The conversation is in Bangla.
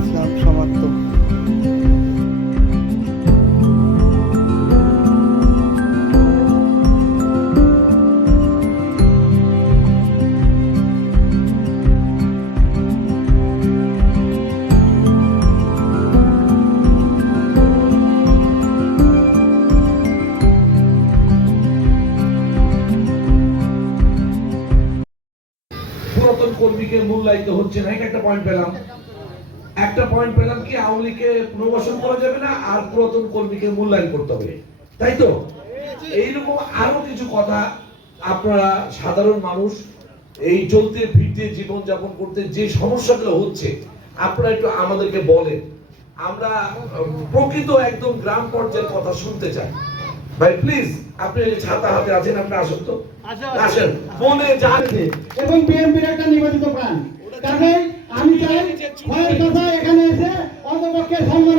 ইসলাম সমাপ্ত। কর্মীকে মূল্যায়িত হচ্ছে না একটা পয়েন্ট পেলাম। একটা পয়েন্ট পেলাম কি আওয়ামী লীগকে প্রমোশন করা যাবে না আর পুরাতন কর্মীকে মূল্যায়ন করতে হবে। তাই তো? এইরকম আরও কিছু কথা আপনারা সাধারণ মানুষ এই চলতে ফিরতে জীবন যাপন করতে যে সমস্যাগুলো হচ্ছে আপনারা একটু আমাদেরকে বলেন। আমরা প্রকৃত একদম গ্রাম পর্যায়ের কথা শুনতে চাই। ভাই প্লিজ আপনি ছাতা হাতে আছেন আপনি আসুন তো। আসেন। মনে জানে। এবং বিএনপির একটা নিবেদিত প্রাণ। সম্মান